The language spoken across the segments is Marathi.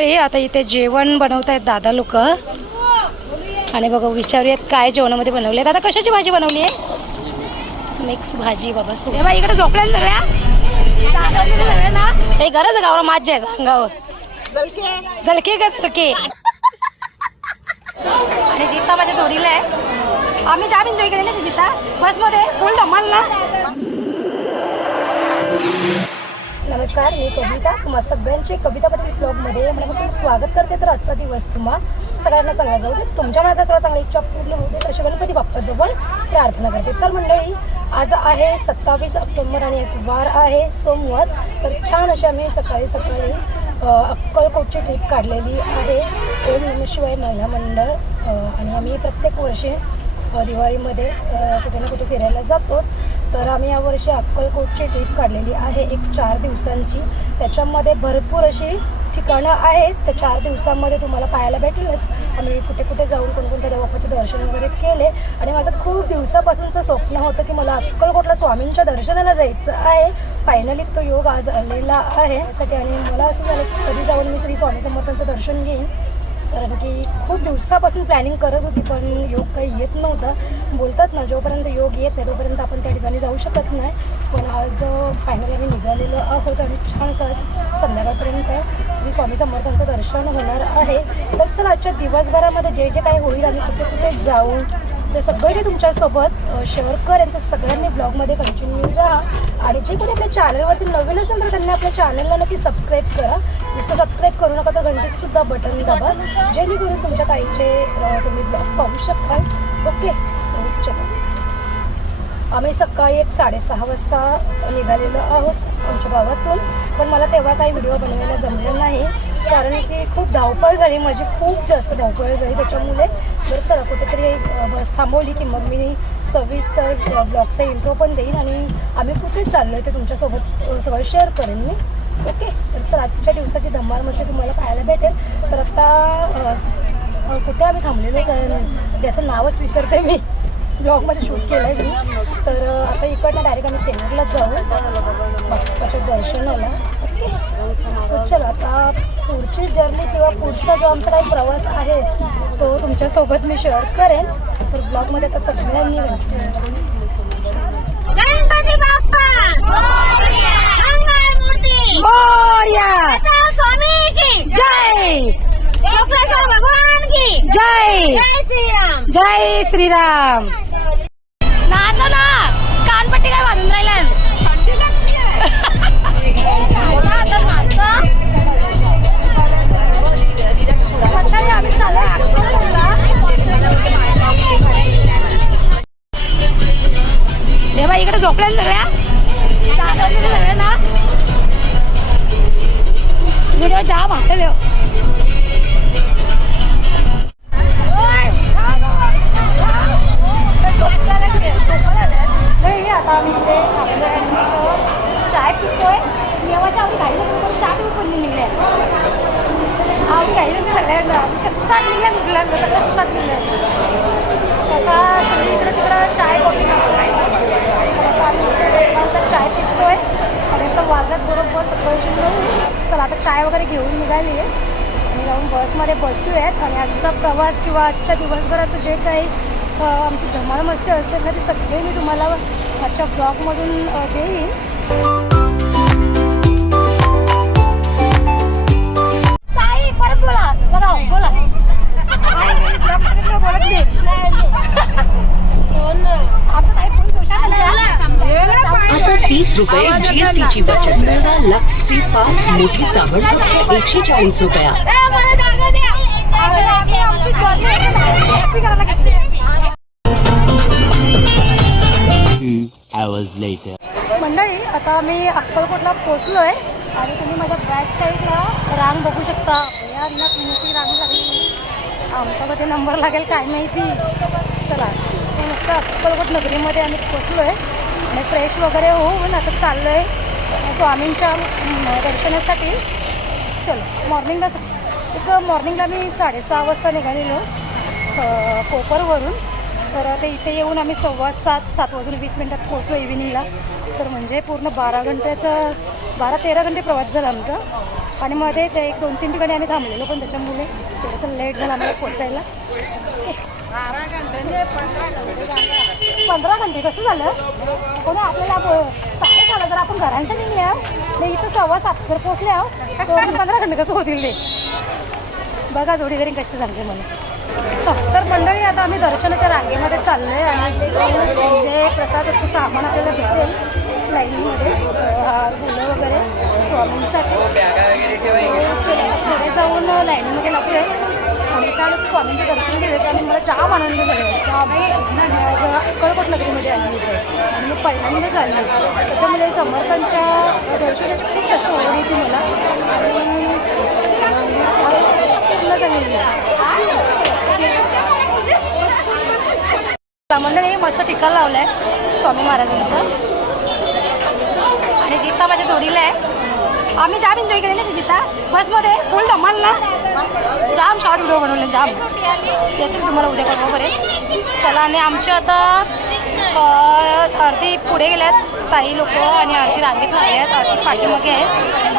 हे आता इथे जेवण बनवत आहेत दादा लोक. आणि बघा विचारूयात काय जेवणामध्ये बनवले दादा कशाची भाजी बनवली आहे? मिक्स भाजी बाबा सो बा इकडे झोपल्या सगळ्या. हे गरज गावरा माझ्या आहे अंगावर. झलके का झलके आणि गीता माझ्या जोडीला आहे. आम्ही जाम एन्जॉय केले ना गीता? बसमध्ये. फुल धमाल ना. नमस्कार मी कविता. तुम्हा सगळ्यांचे कविता पाटील ब्लॉगमध्ये मनापासून स्वागत करते. तर आजचा दिवस तुम्हा सगळ्यांना चांगला जाऊ दे. तुमच्या मनात सगळं चांगली इच्छा पूर्ण होऊ दे. अशा गणपती बाप्पाजवळ प्रार्थना करते. तर मंडळी आज आहे सत्तावीस ऑक्टोबर आणि आज वार आहे सोमवार. तर छान अशी आम्ही सकाळी सकाळी अक्कलकोटची ट्रीप काढलेली आहे. ओम नम शिवाय महिला मंडळ आणि आम्ही प्रत्येक वर्षी दिवाळीमध्ये कुठे ना कुठे फिरायला जातोच. तर आम्ही यावर्षी अक्कलकोटची ट्रीप काढलेली आहे. एक चार दिवसांची. त्याच्यामध्ये भरपूर अशी ठिकाणं आहेत. तर चार दिवसांमध्ये तुम्हाला पाहायला भेटेलच. आम्ही कुठे कुठे जाऊन कोणकोणत्या देवापाचे दर्शन वगैरे केले. आणि माझं खूप दिवसापासूनचं स्वप्न होतं की मला अक्कलकोटला स्वामींच्या दर्शनाला जायचं आहे. फायनली तो योग आज आलेला आहे. त्यासाठी आणि मला असं झालं की कधी जाऊन मी श्री स्वामी समर्थांचं दर्शन घेईन. कारण की खूप दिवसापासून प्लॅनिंग करत होती पण योग काही येत नव्हता. बोलतात ना जोपर्यंत योग येत नाही तोपर्यंत आपण त्या ठिकाणी जाऊ शकत नाही. पण आज फायनली आम्ही निघालेलो आहोत आणि छान असं संध्याकाळपर्यंत श्री स्वामी समर्थांचं दर्शन होणार आहे. तर चला आजच्या दिवसभरामध्ये जे जे काही होईल आम्ही कुठे कुठे जाऊ ते सगळं मी तुमच्यासोबत शेअर करेन तर सगळ्यांनी ब्लॉगमध्ये कंटिन्यू राहा. आणि जे कोणी आपल्या चॅनलवरती नवीन असेल तर त्यांनी आपल्या चॅनलला नक्की सबस्क्राईब करा. नुसतं सबस्क्राईब करू नका तर घंटीसुद्धा बटन दाबा. जेणेकरून तुमच्या ताईचे तुम्ही ब्लॉग पाहू शकाल. ओके सो चला. आम्ही सकाळी एक साडेसहा वाजता निघालेलो आहोत आमच्या गावातून. पण मला तेव्हा काही व्हिडिओ बनवायला जमलं नाही. कारण की खूप धावपळ झाली. माझी खूप जास्त धावपळ झाली त्याच्यामुळे. बरं चला कुठेतरी बस थांबवली की मग मी सविस्तर ब्लॉगचा इंट्रो पण देईन आणि आम्ही कुठेच चाललो आहे ते तुमच्यासोबत सगळं शेअर करेन मी. ओके तर चला आजच्या दिवसाची धम्मार मस्ती तुम्हाला पाहायला भेटेल. तर आता कुठे आम्ही थांबलेलो त्याचं नावच विसरते मी. ब्लॉगमध्ये शूट केलं आहे मी. तर आता इकडनं डायरेक्ट आम्ही तेनूरलाच जाऊ. बाप्पाच्या दर्शनाला. ओके सो चला आता पुढची जर्नी किंवा पुढचा जो आमचा काही प्रवास आहे तो तुमच्यासोबत मी शेअर करेन. तर ब्लॉगमध्ये आता सगळ्यांनी गणपती बाप्पा! मंगळमूर्ती मोरया! स्वामी की! जय! कृष्णेश्वर भगवान की! जय! जय श्रीराम! जय श्रीराम! झोपल्या सगळ्या जागवलेल्या ना व्हिडिओ जाम आता आम्ही इथे आपलं चाय पितोय येवाच्या आम्ही काही पण चहा निघले आम्ही काही सगळ्यांना आम्ही निघल्या निघल्या सगळ्या सुसाट निघल्या सगळी इकडं तिकडं चाय कॉफी सकाळचा आणि आता वाजल्यात बरोबर सकाळची चला आता चाय वगैरे घेऊन निघाली आहे. आणि जाऊन बसमध्ये बसूयात. आणि आजचा प्रवास किंवा आजच्या दिवसभराचं जे काही आमची धमाल मस्ती असेल ना ती सगळी मी तुम्हाला आजच्या ब्लॉगमधून देईन. रुपये जीएसटी ची बचत. मिळवा लक्सचे पाच मोठी साबण फक्त एकशे चाळीस रुपया. मंडळी आता आम्ही अक्कलकोटला पोचलो आहे आणि तुम्ही माझ्या बॅक साईडला रांग बघू शकता. या मोठी रांग लागली आमचा कधी नंबर लागेल काय माहिती. चला मस्त अक्कलकोट नगरीमध्ये आम्ही पोचलो आहे आणि फ्रेश वगैरे होऊन आता चाललो आहे स्वामींच्या दर्शनासाठी. चलो मॉर्निंगला एक मॉर्निंगला मी साडेसहा वाजता निघालेलो कोपरवरून. तर ते इथे येऊन आम्ही सव्वा सात सात वाजून वीस मिनटात पोचलो इव्हिनिंगला तर म्हणजे पूर्ण बारा घंट्याचा बारा तेरा घंटे प्रवास झाला आमचा. आणि मध्ये ते एक दोन तीन ठिकाणी आम्ही थांबलेलो पण त्याच्यामुळे थोडंसं लेट झालं आम्हाला पोचायला पंधरा घंटे कसं झालं? कोणी आपल्याला साडे झालं जर आपण घरांच्या निघल्या नाही इथं सव्वा सात जर पोचल्या पंधरा घंटे कसं होतील ते? बघा जोडी तरी कशी झाली मला तर मंडळी आता आम्ही दर्शनाच्या रांगेमध्ये आहे आणि जे प्रसादाचं सामान आपल्याला भेटेल लाईनीमध्ये फुलं वगैरे स्वामींसाठी. पुढे जाऊन लाईनीमध्ये लागते छान असं स्वामींचे दर्शन केले आणि मला जाम आनंद झाला. चहा जरा अक्कलकोट नगरीमध्ये आली होते. आणि मी पहिल्यांदाच आली त्याच्यामुळे समर्थांच्या दर्शनाची खूप जास्त आवड होती मला. आणि हे चांगली मंडळी मस्त टिका लावलाय स्वामी महाराजांचं. आणि गीता माझ्या जोडीला आहे. आम्ही जाम एन्जॉय केले ना ती गीता. बसमध्ये फुल धमाल ना. जाम शॉर्ट व्हिडिओ बनवले जाम. येतील तुम्हाला उद्या करू वगैरे चला आणि आमच्या आता अर्धी पुढे गेल्यात ताई लोक आणि अर्धी रांगेत लागले आहेत अर्धी पाठीमागे आहेत.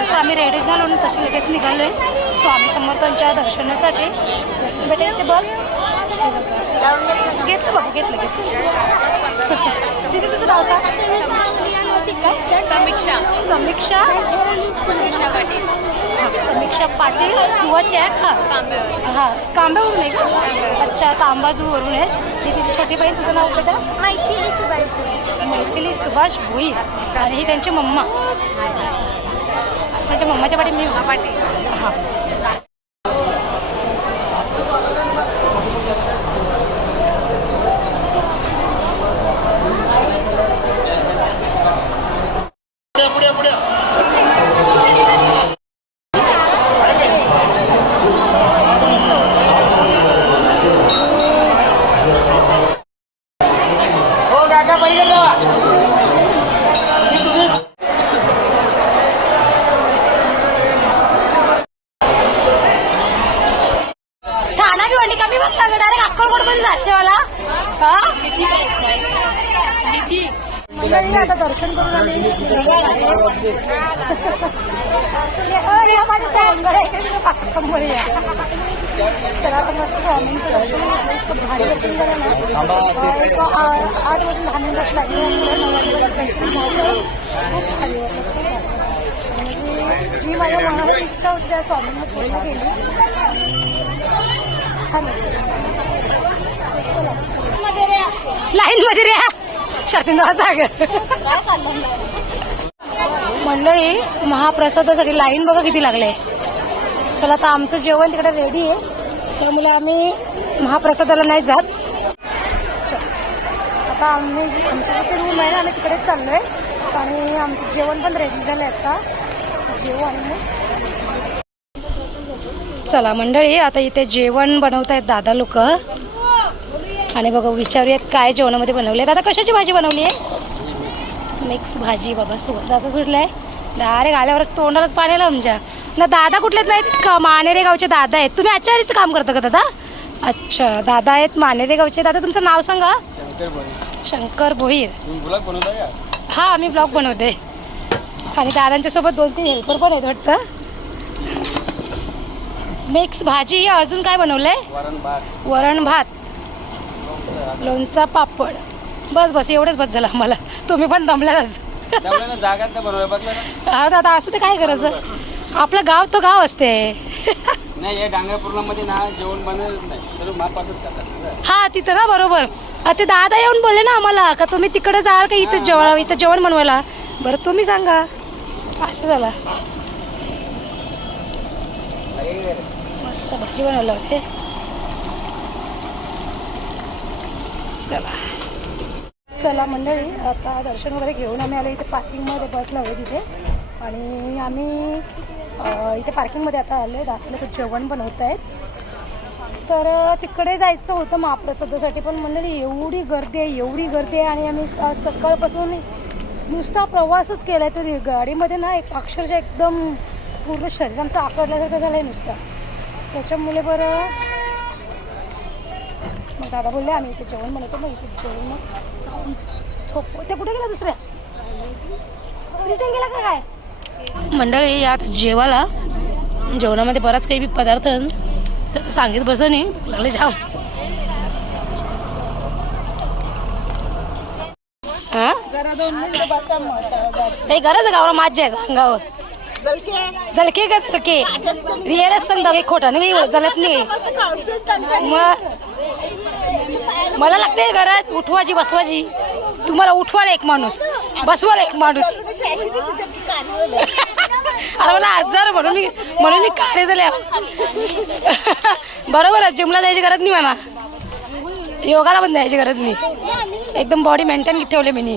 जसं आम्ही रेडी झालो आणि तसे लगेच निघालो आहे स्वामी समर्थांच्या दर्शनासाठी. भेटेल ते बघ. घेतलं बाबू घेतलं घेतलं. समीक्षा. समीक्षा. समीक्षा पाटील. हा, समीक्षा पाटील जुवाची आहे का तांब्यावर हा तांब्यावरून आहे का अच्छा तांबाजूवरून आहे ही तिची छोटी बहीण तुझं नाव बेटा मैथिली सुभाष मैथिली सुभाष भोईर आणि ही त्यांची मम्मा. त्यांच्या मम्माच्या पाठी मी पाटील. हां ठाणा बी वंडी कमी बघता मध्ये जाते मला मंडळी आता दर्शन करून आहे. अरे, माझं sound आहे. असं कंबरी आहे. चला आता मस्त स्वामींचं दर्शन भारी दर्शन झालं ना आठ लागली दर्शन झालं खूप भारी वाटलं खूप भारी. आणि जी माझ्या मनात इच्छा होती त्या स्वामींना पूर्ण केली छान लाईन मध्ये रे. शापिंग जाग मंडळी महाप्रसादासाठी लाईन बघा किती लागले चला आता आमचं जेवण तिकडे रेडी आहे. त्यामुळे आम्ही महाप्रसादाला नाही जात. चल. आता आम्ही आमचं जिथे रूम आहे ना आम्ही तिकडेच चाललोय. आणि आमचं जेवण पण रेडी झालंय आता. जेवू आणि चला मंडळी आता इथे जेवण बनवत आहेत दादा लोक. आणि बघा विचारूयात काय जेवणामध्ये बनवले दादा कशाची भाजी बनवली आहे मिक्स भाजी बाबा सुगंध असं सुटलाय. डायरेक्ट आल्यावर तोंडालाच पाणी आलं आमच्या. ना दादा कुठलेत माहीत? का मानेरे गावचे दादा आहेत. तुम्ही आचार्यचं काम करता का दादा? अच्छा दादा आहेत मानेरे गावचे. दादा तुमचं नाव सांगा. शंकर भोईर हा आम्ही ब्लॉग बनवते. आणि दादांच्या सोबत दोन तीन हेल्पर पण आहेत वाटतं. मिक्स भाजी अजून काय बनवलंय? वरण भात. लोणचा पापड. बस बस एवढंच बस झालं आम्हाला. तुम्ही पण दमल्याच ना. हा दादा असं ते काय करायचं आपलं गाव तो गाव असते. नाही या डांगरपूर्णामध्ये ना जेवण बनवत नाही. तर मापासच करतात हा तिथं ना बरोबर. ते दादा येऊन बोलले ना आम्हाला का तुम्ही तिकडे जाल का इथं जेवण इथं जेवण बनवायला? बरं तुम्ही सांगा. असं झालं. मस्त भाजी बनवलं होते चला. चला मंडळी आता दर्शन वगैरे घेऊन आम्ही आलो इथे पार्किंगमध्ये बस लावली तिथे. आणि आम्ही इथे पार्किंगमध्ये आता आलो आहे दाखवलं खूप जेवण बनवत आहेत तर तिकडे जायचं होतं महाप्रसादासाठी पण मंडळी एवढी गर्दी आहे एवढी गर्दी आहे. आणि आम्ही सकाळपासून नुसता प्रवासच केला आहे तर गाडीमध्ये ना एक अक्षरशः एकदम पूर्ण शरीर आमचं आकडल्यासारखं झालं आहे नुसता. त्याच्यामुळे बरं मग दादा बोलले आम्ही इथे जेवण बनवतो मग इथे जेवण मग ते कुठे गेला दुसऱ्या? रिटर्न गेला का काय? मंडळी यात जेवायला जेवणामध्ये बराच काही पदार्थ. तर सांगित बसं नाही लागले जाम. हा? काही गरज आहे गावाला माझ्या आहे अंगावर? झलके का झलके रिअलच काही खोटा नाही जलत नाही. मग मला लागते गरज उठवायची बसवायची तुम्हाला उठवायला एक माणूस बसवायला एक माणूस. अरे मला आजार म्हणून मी म्हणून मी कार्य झाले बरोबर आहे जिमला जायची गरज नाही म्हणा योगाला पण जायची गरज नाही. एकदम बॉडी मेंटेन ठेवले मी